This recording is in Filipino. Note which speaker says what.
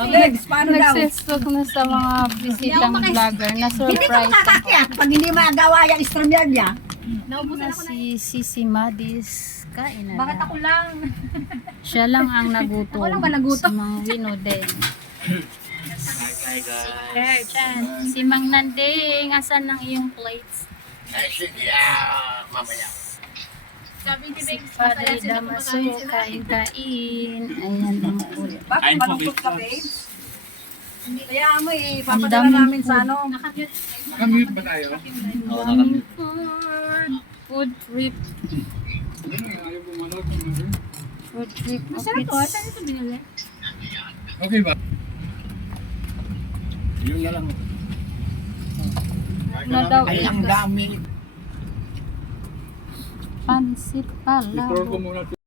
Speaker 1: Next, paano daw?
Speaker 2: Nagsistock na sa mga bisitang vlogger na
Speaker 1: Hindi ka
Speaker 2: surprise ako.
Speaker 1: makakakyat pag hindi magawa yung streamer niya.
Speaker 2: Na si Sisi Madis, kain na
Speaker 3: Bakit
Speaker 2: daw.
Speaker 3: ako lang?
Speaker 2: Siya lang ang nagutom.
Speaker 3: Ako lang ba nagutom?
Speaker 2: Si Mang Wino din. Si Mang Nanding, asan ang iyong plates?
Speaker 3: Sabi ni
Speaker 2: Si
Speaker 3: Bex,
Speaker 2: Padre Damaso, kain-kain. Ayan ang ulit.
Speaker 1: Bakit malungkot ka, babes? Kaya mo
Speaker 2: Ang
Speaker 1: ipapadala
Speaker 2: daming
Speaker 1: namin sa ano.
Speaker 3: Nakamute.
Speaker 4: Nakamute ba tayo?
Speaker 5: Oo, nakamute.
Speaker 2: Food trip.
Speaker 4: Ayaw bumanot.
Speaker 2: Food trip.
Speaker 3: Masarap to. Saan ito binili?
Speaker 4: Okay ba? Yun na lang.
Speaker 2: Na daw.
Speaker 1: Ay, ang dami.
Speaker 2: Pansit pala.
Speaker 4: Store ko muna.